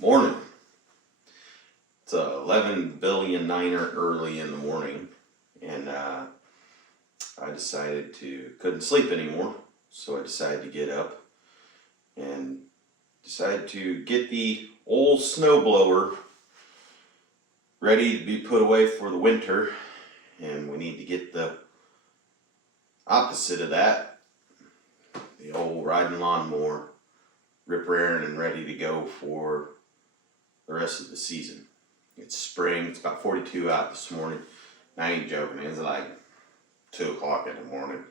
Morning. It's 11 billion niner early in the morning, and I decided couldn't sleep anymore, so I decided to get up and decided to get the old snowblower ready to be put away for the winter. And we need to get the opposite of that, the old riding lawnmower rip-raring and ready to go for the rest of the season. It's spring. It's about 42 out this morning. I ain't joking. It's like 2 o'clock in the morning.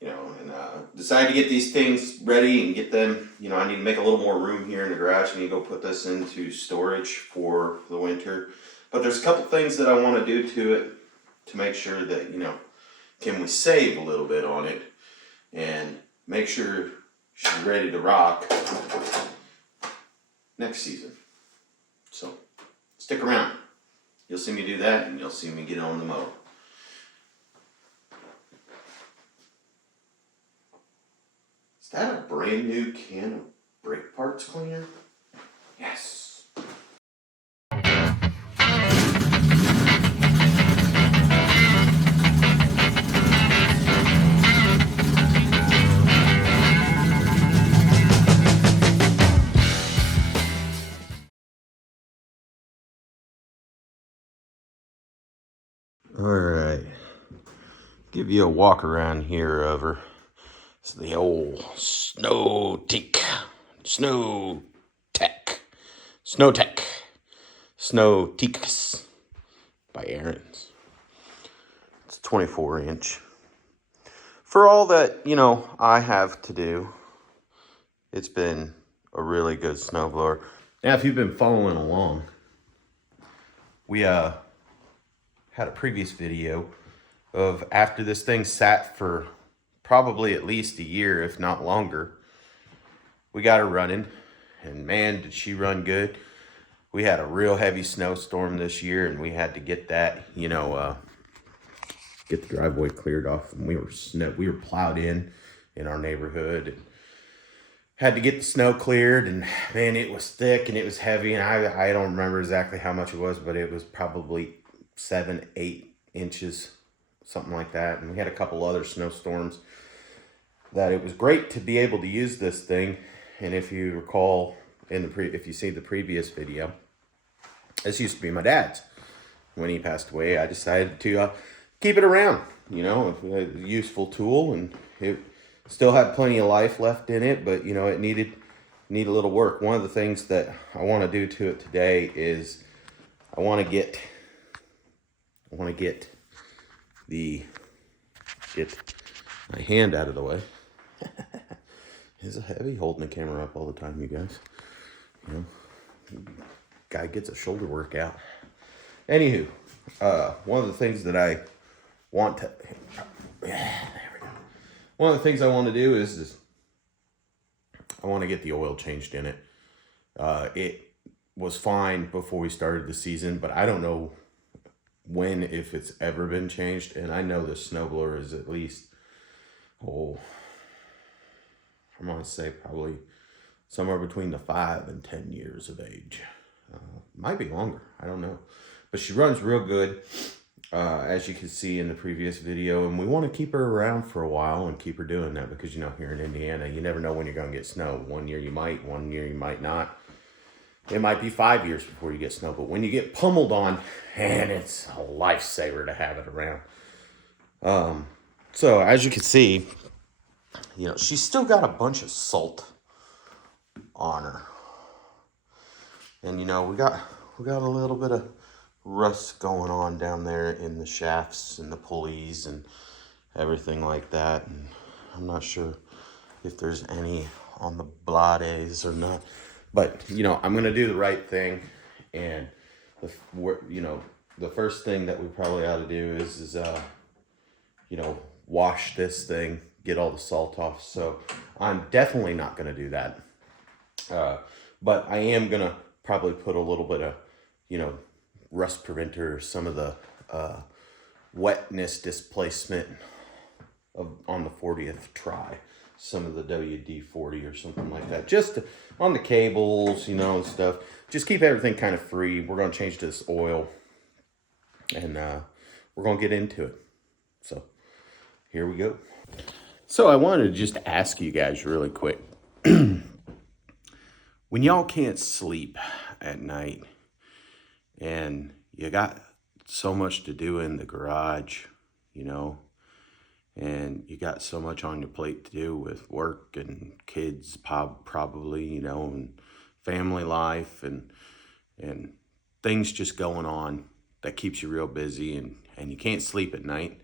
And decided to get these things ready and get them. I need to make a little more room here in the garage. I need to go put this into storage for the winter. But there's a couple things that I want to do to it to make sure that, can we save a little bit on it and make sure she's ready to rock next season. So stick around. You'll see me do that, and you'll see me get on the mow. Is that a brand new can of brake parts cleaner? Yes. All right, give you a walk around here of her. It's the old Snow-Tek, Snow-Tek, Snow-Tek by Aaron's. It's 24-inch. For all that, I have to do, it's been a really good snowblower. Now, if you've been following along, we had a previous video of after this thing sat for probably at least a year, if not longer, we got her running, and man, did she run good. We had a real heavy snowstorm this year, and we had to get that, get the driveway cleared off, and we were plowed in our neighborhood, and had to get the snow cleared, and man, it was thick and it was heavy, and I don't remember exactly how much it was, but it was probably 7-8 inches, something like that. And we had a couple other snowstorms that it was great to be able to use this thing. And if you recall if you see the previous video, this used to be my dad's. When he passed away, I decided to keep it around, a useful tool, and it still had plenty of life left in it, but it needed a little work. One of the things that I want to do to it today is I want to get my hand out of the way. It's heavy holding the camera up all the time, you guys. Guy gets a shoulder workout. Anywho, one of the things that I want to, one of the things I want to do is I want to get the oil changed in it. It was fine before we started the season, but I don't know if it's ever been changed. And I know the snowblower is at least, I'm going to say probably somewhere between the 5 and 10 years of age. Might be longer, I don't know. But she runs real good, as you can see in the previous video. And we want to keep her around for a while and keep her doing that because, here in Indiana, you never know when you're going to get snow. One year you might, one year you might not. It might be 5 years before you get snow, but when you get pummeled on, man, it's a lifesaver to have it around. So as you can see, she's still got a bunch of salt on her, and we got a little bit of rust going on down there in the shafts and the pulleys and everything like that. And I'm not sure if there's any on the blades or not. But, I'm going to do the right thing, and, the first thing that we probably ought to do is wash this thing, get all the salt off. So I'm definitely not going to do that. But I am going to probably put a little bit of, rust preventer, some of the wetness displacement on the 40th try. some of the WD-40 or something like that. Just on the cables, you know, and stuff. Just keep everything kind of free. We're going to change this oil. And we're going to get into it. So, here we go. So, I wanted to just ask you guys really quick. When y'all can't sleep at night and you got so much to do in the garage, you know, and you got so much on your plate to do with work and kids probably, you know, and family life and things just going on that keeps you real busy and you can't sleep at night.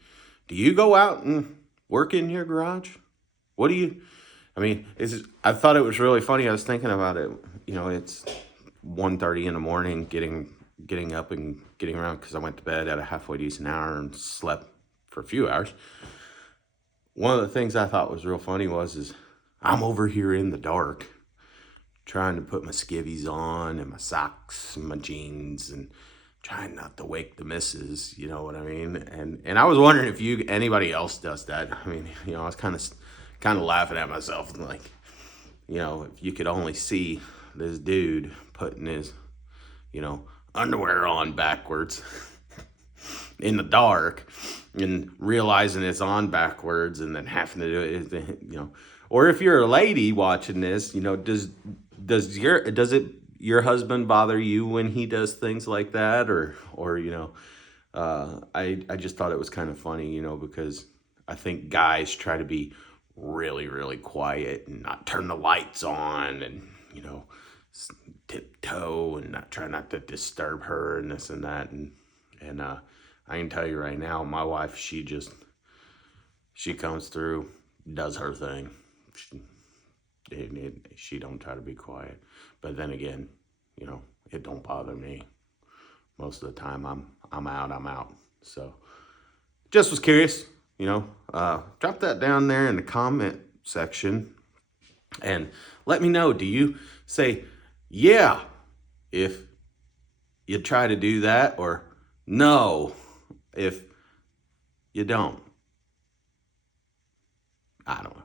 Do you go out and work in your garage? What do you... I mean, I thought it was really funny. I was thinking about it. You know, it's 1:30 in the morning, getting up and getting around because I went to bed at a halfway decent hour and slept for a few hours. One of the things I thought was real funny is I'm over here in the dark trying to put my skivvies on and my socks and my jeans and trying not to wake the missus, you know what I mean? And I was wondering if anybody else does that. I mean, you know, I was kind of laughing at myself, like, you know, if you could only see this dude putting his, you know, underwear on backwards in the dark and realizing it's on backwards and then having to do it, you know. Or if you're a lady watching this, you know, does your husband bother you when he does things like that? Or you know, I just thought it was kind of funny, you know, because I think guys try to be really, really quiet and not turn the lights on and, you know, tiptoe and try not to disturb her and this and that. And I can tell you right now, my wife, she comes through, does her thing. She don't try to be quiet. But then again, you know, it don't bother me. Most of the time I'm out. So just was curious, you know. Drop that down there in the comment section and let me know. Do you say, yeah, if you try to do that, or no, if you don't? I don't know.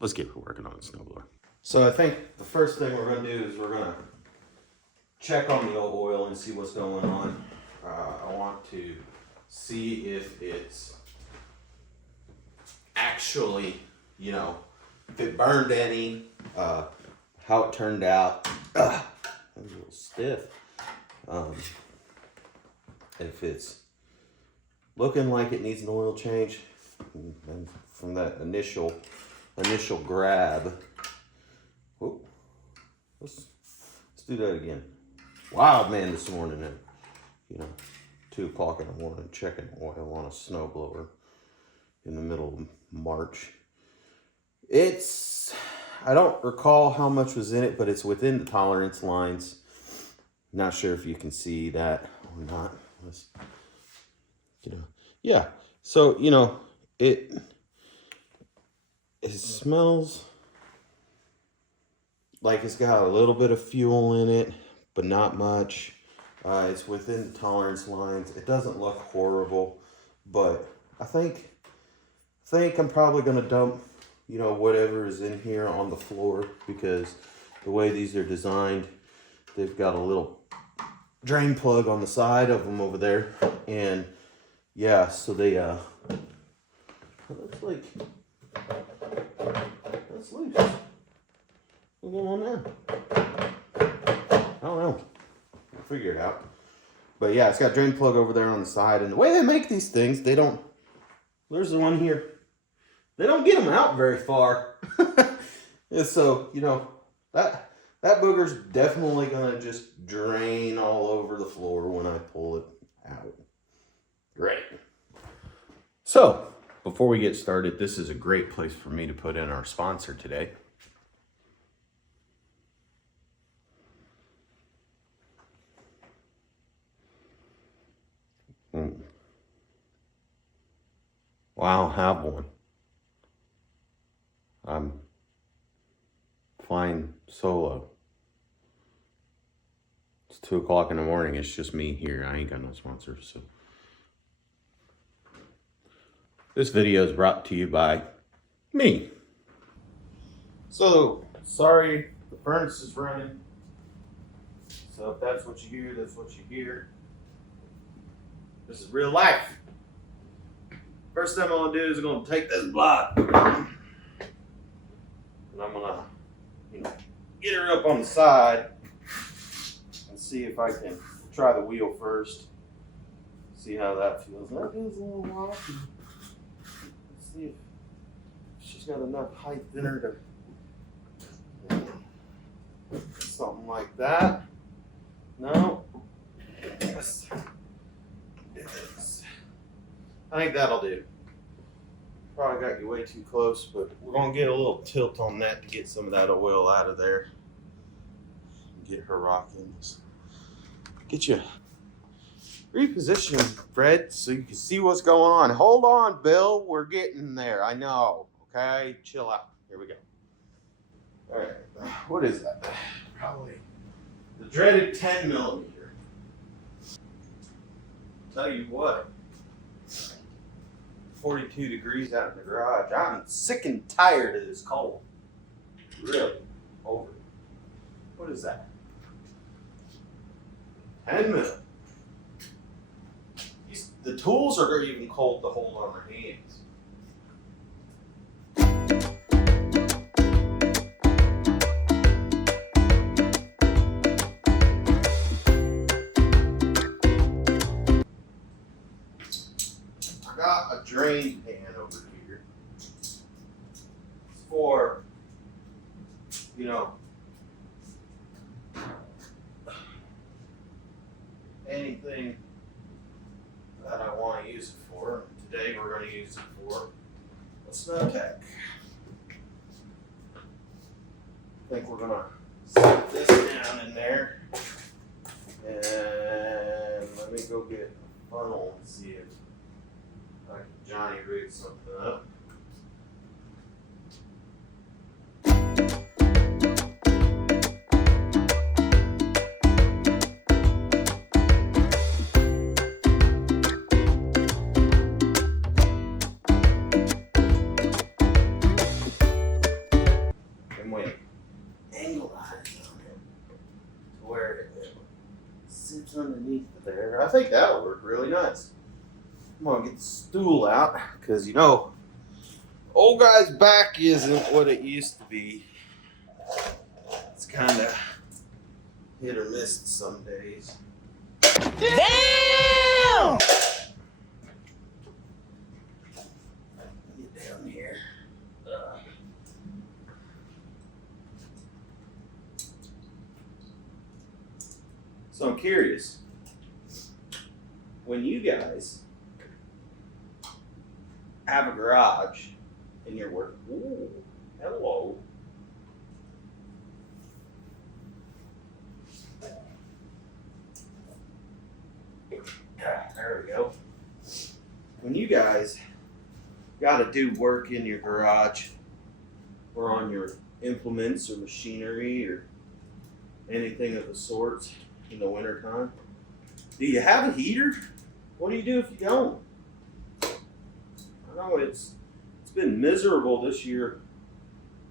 Let's get working on the snowblower. So I think the first thing we're going to do is we're going to check on the oil and see what's going on. I want to see if it's actually, you know, if it burned any, how it turned out. That was a little stiff. If it's looking like it needs an oil change, and from that initial grab. Whoa, let's do that again. Wild man this morning at, you know, 2 o'clock in the morning checking oil on a snowblower in the middle of March. I don't recall how much was in it, but it's within the tolerance lines. Not sure if you can see that or not. You know, yeah. So, you know, it smells like it's got a little bit of fuel in it, but not much. It's within the tolerance lines. It doesn't look horrible, but I think I'm probably gonna dump, you know, whatever is in here on the floor, because the way these are designed, they've got a little drain plug on the side of them over there, and yeah, so they it looks like that's loose. What's going on there? I don't know. We'll figure it out. But yeah, it's got a drain plug over there on the side, and the way they make these things, there's the one here. They don't get them out very far. And so, you know, that booger's definitely gonna just drain all over the floor when I pull it out. Great. So, before we get started, this is a great place for me to put in our sponsor today. Well, I don't have one. I'm flying solo. It's 2 o'clock in the morning. It's just me here. I ain't got no sponsors. So this video is brought to you by Me. So, sorry, the furnace is running. So if that's what you hear, that's what you hear. This is real life. First thing I'm gonna do is I'm gonna take this block and I'm gonna, get her up on the side and see if I can try the wheel first. See how that feels. That feels a little wonky. Let's see if she's got enough height in her to something like that. No. Yes. I think that'll do. Probably got you way too close, but we're gonna get a little tilt on that to get some of that oil out of there. Get her rocking. Get you repositioning, Fred, so you can see what's going on. Hold on, Bill. We're getting there. I know. Okay, chill out. Here we go. All right. What is that? Probably the dreaded 10 millimeter. Tell you what. 42 degrees out in the garage. I'm sick and tired of this cold. Really. Over it. What is that? 10 mil. The tools are even cold to hold on my hands. I got a drain pan over here. It's for, anything that I want to use it for. Today we're going to use it for a Snow-Tek. I think we're going to set this down in there. And let me go get a funnel and see if I can Johnny rig something up. Underneath there. I think that'll work really nice. I'm gonna get the stool out because old guy's back isn't what it used to be. It's kind of hit or miss some days. Damn! Get down here. So I'm curious, when you guys have a garage in your work, ooh, hello. There we go. When you guys got to do work in your garage or on your implements or machinery or anything of the sorts, in the wintertime, do you have a heater? What do you do if you don't? I know it's been miserable this year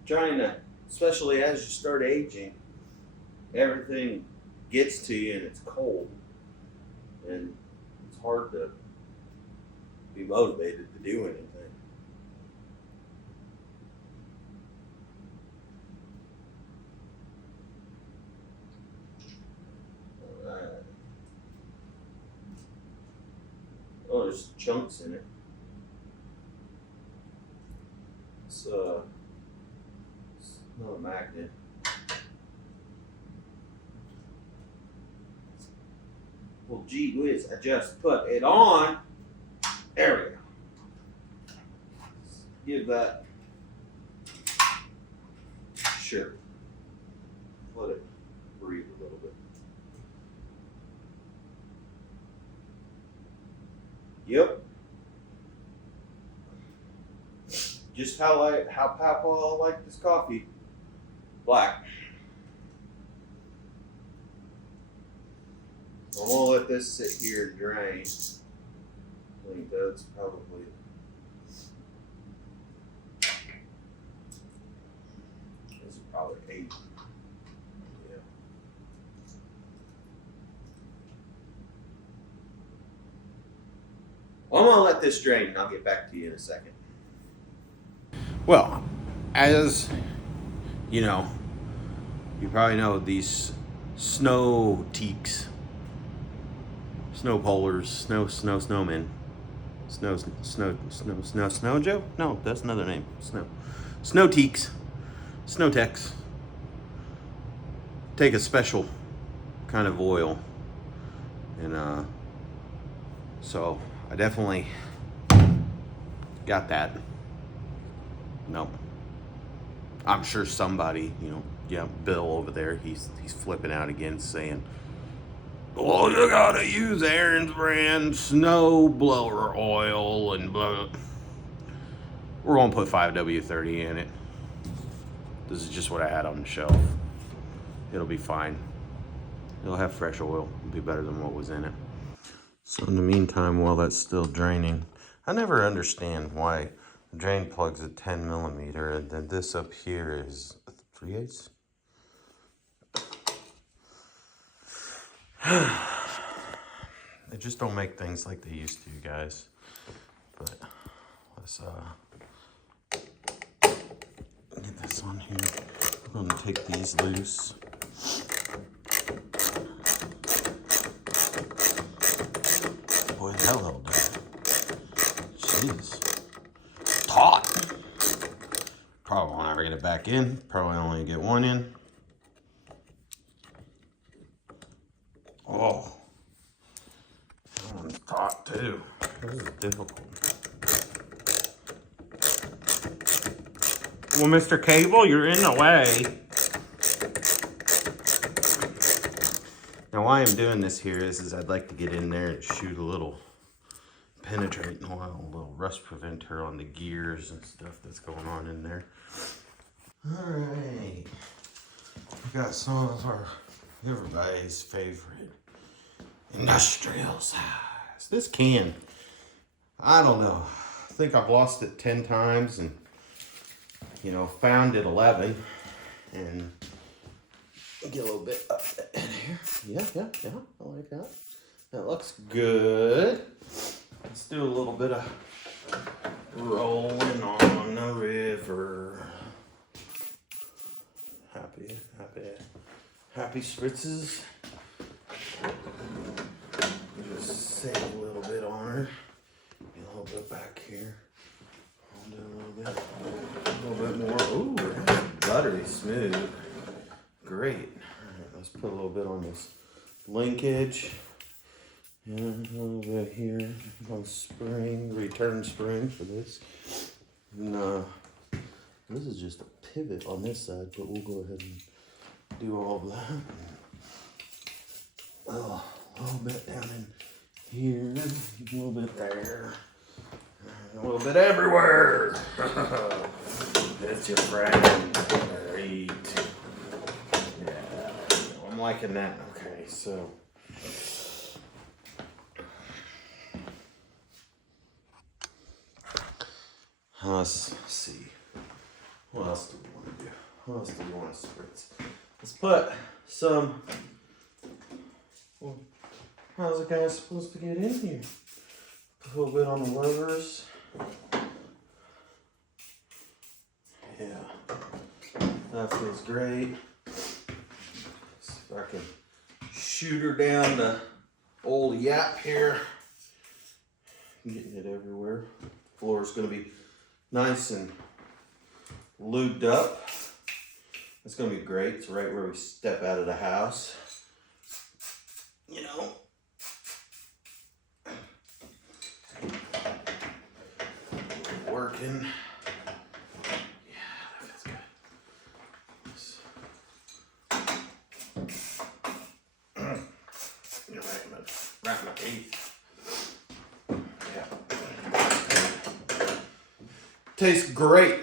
trying to, especially as you start aging, everything gets to you and it's cold and it's hard to be motivated to do anything. Oh, there's chunks in it. It's not a magnet. Well, gee whiz, I just put it on. There we go. Give that. Sure. Let it breathe a little bit. Yep. Just how Papa liked this coffee. Black. I'm gonna let this sit here and drain. I think that's probably Probably 8. Yeah. Well, I'm gonna let this drain and I'll get back to you in a second. Well, as you know, you probably know these Snow-Tekes, snow polars, snowmen, snow Joe? No, that's another name. Snow-Tekes, Snow-Teks take a special kind of oil, and so I definitely got that. No, I'm sure somebody, yeah, Bill over there, he's flipping out again, saying, "Well, you gotta use Aaron's brand snowblower oil and blah." We're gonna put 5W30 in it. This is just what I had on the shelf. It'll be fine. It'll have fresh oil. It'll be better than what was in it. So in the meantime, while that's still draining, I never understand why the drain plug's at 10 millimeter and then this up here is 3/8. They just don't make things like they used to, guys. But let's get this on here. I'm gonna take these loose. Boy, hell that'll do. Jeez. Taut. Probably won't ever get it back in. Probably only get one in. Oh. That one's taut too. This is difficult. Well, Mr. Cable, you're in the way. Now, why I'm doing this here is I'd like to get in there and shoot a little penetrating oil, a little rust preventer on the gears and stuff that's going on in there. All right. We got some of everybody's favorite industrial size. This can, I don't know. I think I've lost it 10 times and, found it 11. And get a little bit up in here. Yeah, I like that. That looks good. Let's do a little bit of rolling on the river. Happy spritzes. Just save a little bit on her. Get a little bit back here. I'll do a little bit more. Ooh, that's buttery smooth. Great. All right, let's put a little bit on this linkage. And a little bit here on spring, return spring for this. And this is just a pivot on this side, but we'll go ahead and do all of that. Oh, a little bit down in here, a little bit there, a little bit everywhere. That's your friend. Great. Yeah, I'm liking that. Okay, so. Let's see. What else do we want to do? What else do we want to spritz? Let's put some. Well, how's it guys supposed to get in here? Put a little bit on the levers. Yeah, that feels great. See if I can shoot her down the old yap here. I'm getting it everywhere. Floor's gonna be nice and lubed up. It's gonna be great. It's right where we step out of the house. Working. Yeah, that feels good. You're right, my teeth. Yeah. Tastes great.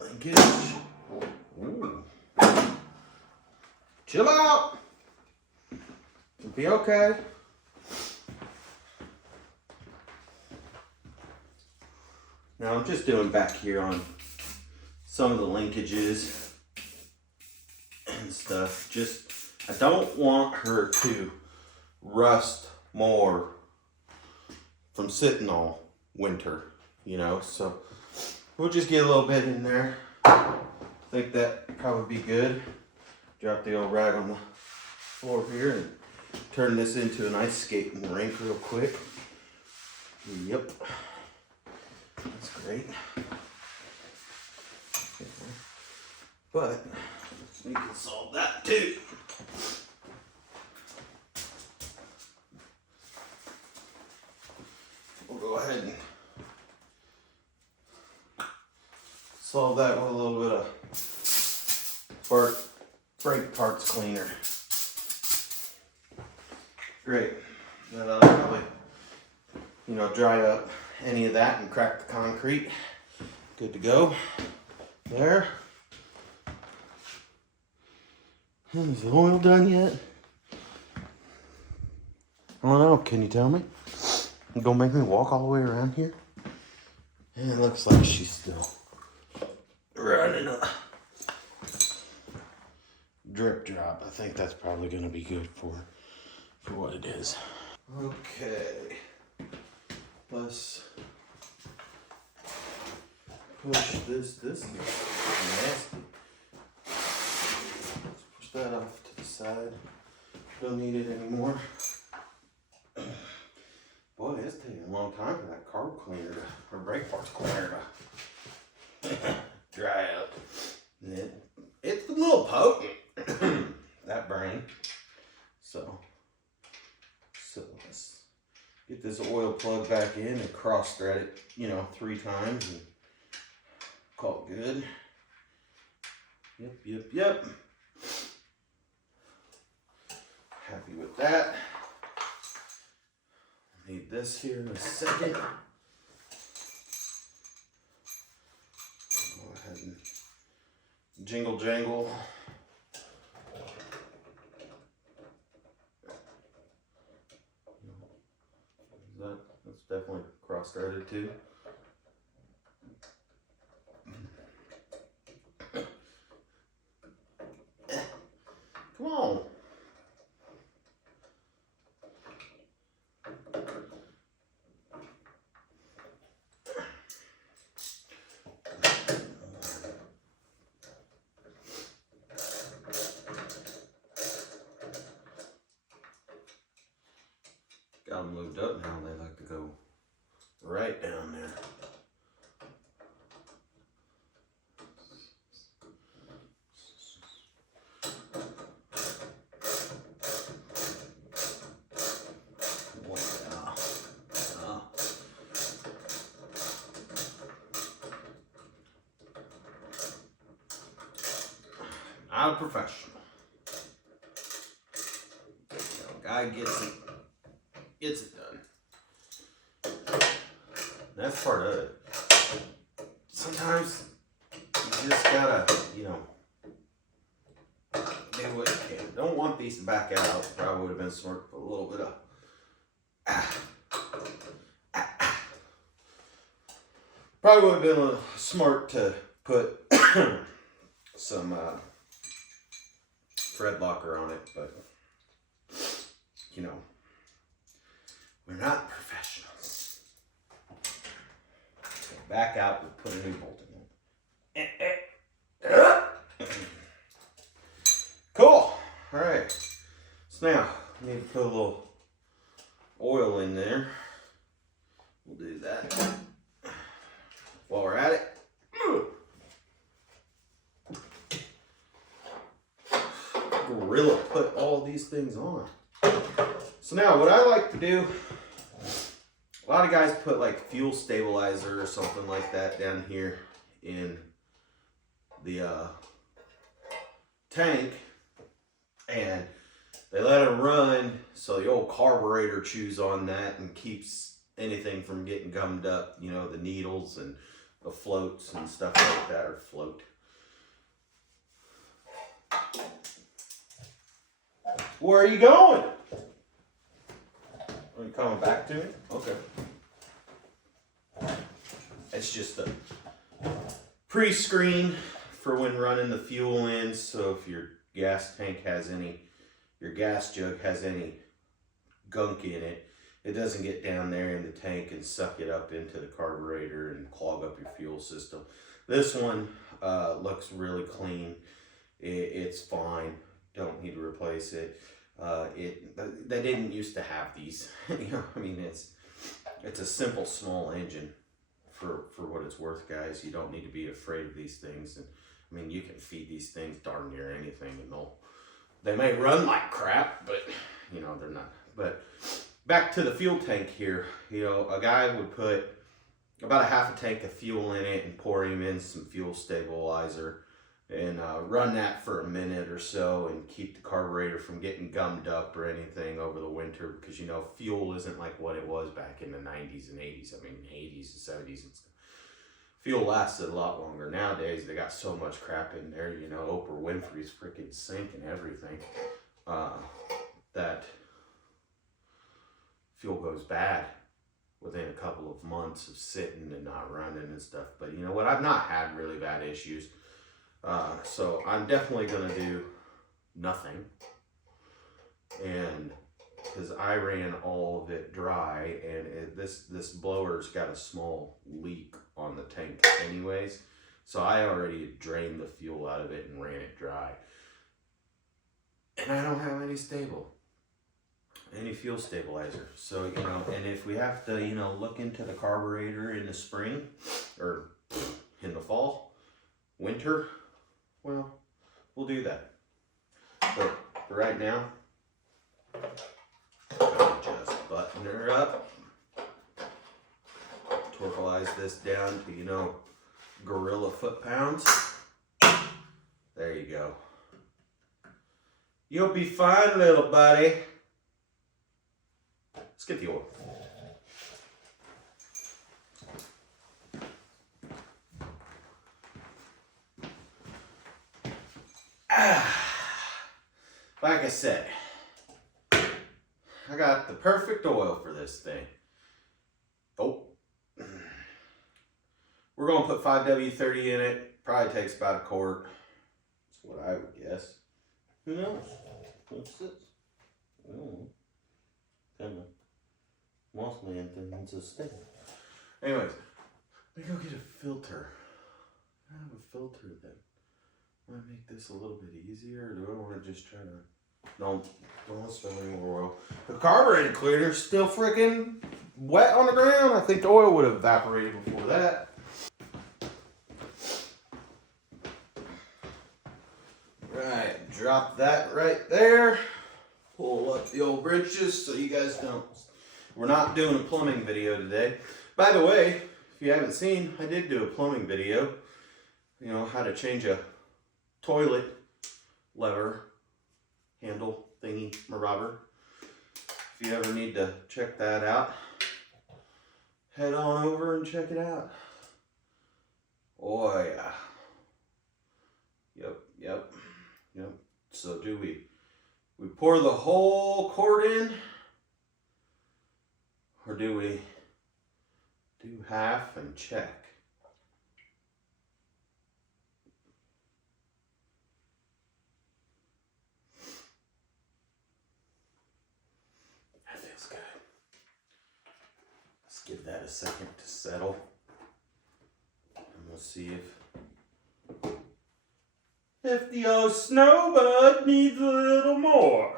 Linkage. Ooh. Chill out. It'll be okay. Now I'm just doing back here on some of the linkages and stuff. Just, I don't want her to rust more from sitting all winter, you know, so we'll just get a little bit in there. I think that probably be good. Drop the old rag on the floor here and turn this into an ice skating rink real quick. Yep, that's great. But we can solve that too. We'll go ahead and solve that with a little bit of brake parts cleaner. Great. That'll probably, you know, dry up any of that and crack the concrete. Good to go. There. Is the oil done yet? I don't know. Can you tell me? You gonna make me walk all the way around here? And it looks like she's still running a drip drop. I think that's probably gonna be good for what it is. Okay. Let's push this. This is nasty. Let's push that off to the side. Don't need it anymore. Boy, it's taking a long time for that carb cleaner or brake parts cleaner to dry up. It's a little potent, that brain. So let's get this oil plug back in and cross thread it, you know, 3 times and call it good. Yep. Happy with that. Need this here in a second. Go ahead and jingle jangle. That's definitely cross-threaded too. Come on. Got them moved up now. They like to go right down there. Not a professional. Guy gets it done. That's part of it. Sometimes you just gotta, you know, do what you can. Don't want these to back out. Probably would have been smart to put a little bit of probably would have been smart to put some thread locker on it, but you know, we're not professionals. Okay, back out, we'll put a new bolt in. Cool. All right. So now we need to put a little oil in there. We'll do that while we're at it. Gorilla put all these things on. So now what I like to do, a lot of guys put like fuel stabilizer or something like that down here in the tank, and they let it run so the old carburetor chews on that and keeps anything from getting gummed up, you know, the needles and the floats and stuff like that, or float. Where are you going? Are you coming back to me? Okay. It's just a pre-screen for when running the fuel in. So if your gas tank has any, your gas jug has any gunk in it, it doesn't get down there in the tank and suck it up into the carburetor and clog up your fuel system. This one looks really clean. It's fine. Don't need to replace it. They didn't used to have these. You know, I mean, it's a simple, small engine for what it's worth, guys. You don't need to be afraid of these things. And I mean, you can feed these things darn near anything, and they may run like crap, but you know, they're not. But back to the fuel tank here. You know, a guy would put about a half a tank of fuel in it and pour him in some fuel stabilizer and run that for a minute or so and keep the carburetor from getting gummed up or anything over the winter, because you know, fuel isn't like what it was back in the 90s and 80s. I mean, 80s and 70s and stuff. Fuel lasted a lot longer. Nowadays, they got so much crap in there. You know, Oprah Winfrey's freaking sinking everything. That fuel goes bad within a couple of months of sitting and not running and stuff. But you know what? I've not had really bad issues. So I'm definitely going to do nothing. And because I ran all of it dry, and this blower's got a small leak on the tank anyways. So I already drained the fuel out of it and ran it dry. And I don't have any fuel stabilizer. So, you know, and if we have to, you know, look into the carburetor in the spring or in the fall, winter, well, we'll do that. But for right now, I'll just button her up, torquelize this down to, you know, gorilla foot-pounds. There you go. You'll be fine, little buddy. Let's get the oil. Like I said, I got the perfect oil for this thing. Oh, we're going to put 5W30 in it. Probably takes about a quart. That's what I would guess. Who knows? What's this? Oh, kind of moss man thing. It's a stick. Anyways, let me go get a filter. I have a filter then. Want to make this a little bit easier, or do I want to just try to... Don't want to spill any more oil. The carburetor cleaner's still freaking wet on the ground. I think the oil would have evaporated before that. Right, drop that right there. Pull up the old britches so you guys don't... We're not doing a plumbing video today. By the way, if you haven't seen, I did do a plumbing video. You know, how to change a toilet lever handle thingy marabber. If you ever need to check that out, head on over and check it out. Oh yeah. Yep. So do we pour the whole quart in, or do we do half and check? That feels good. Let's give that a second to settle. And we'll see if the old snowbud needs a little more.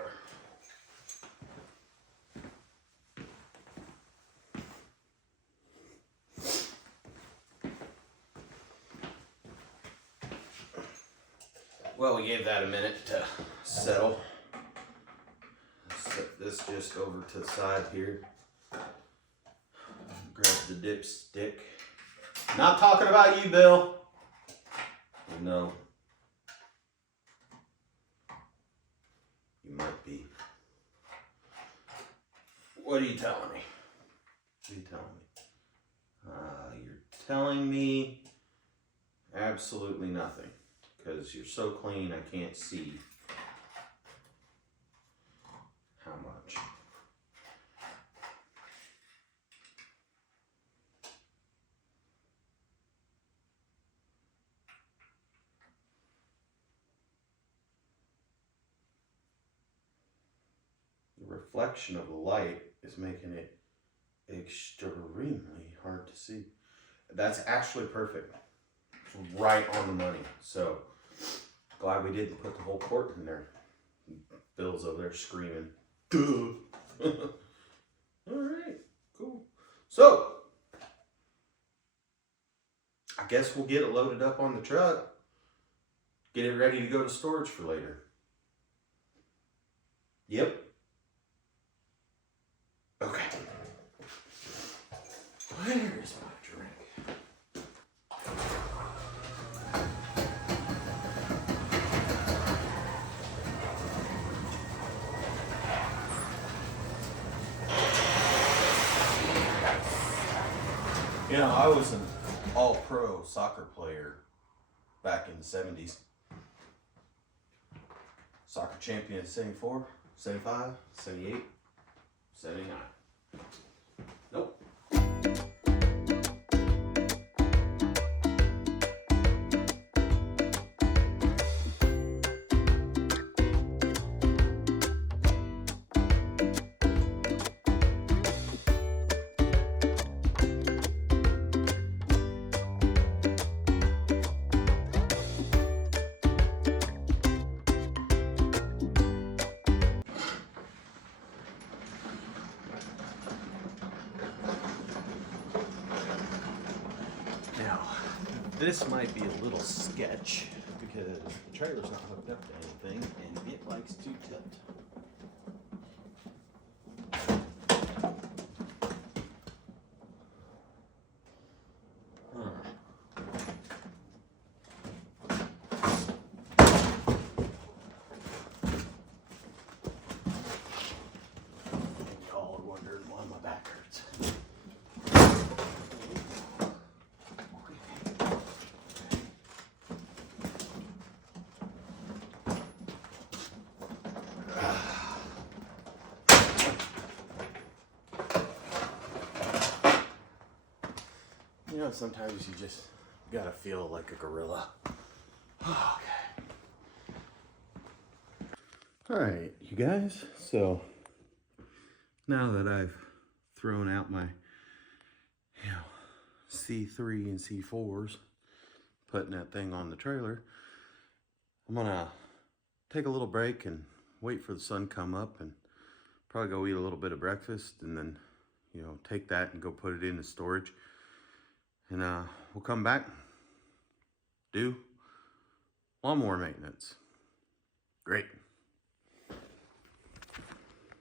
Well, we gave that a minute to settle. Let's set this just over to the side here. Grab the dipstick. Not talking about you, Bill. No. You might be. What are you telling me? What are you telling me? You're telling me absolutely nothing. Because you're so clean, I can't see how much. reflection of the light is making it extremely hard to see. That's actually perfect. It's right on the money. So glad we didn't put the whole quart in there. Bill's over there screaming. Duh. All right, cool. So I guess we'll get it loaded up on the truck. Get it ready to go to storage for later. Yep. Okay. Where's my drink? You know, I was an all-pro soccer player back in the 70s. Soccer champion in 74, 75, 78, 79. Nope. Now, this might be a little sketch because the trailer's not hooked up to anything and it likes to tilt. Y'all are wondering why my back hurts. You know, sometimes you just gotta feel like a gorilla. Okay. Alright, you guys, so now that I've thrown out my, C3 and C4s, putting that thing on the trailer, I'm gonna take a little break and wait for the sun to come up and probably go eat a little bit of breakfast and then, take that and go put it into storage. And we'll come back, do lawnmower maintenance. Great.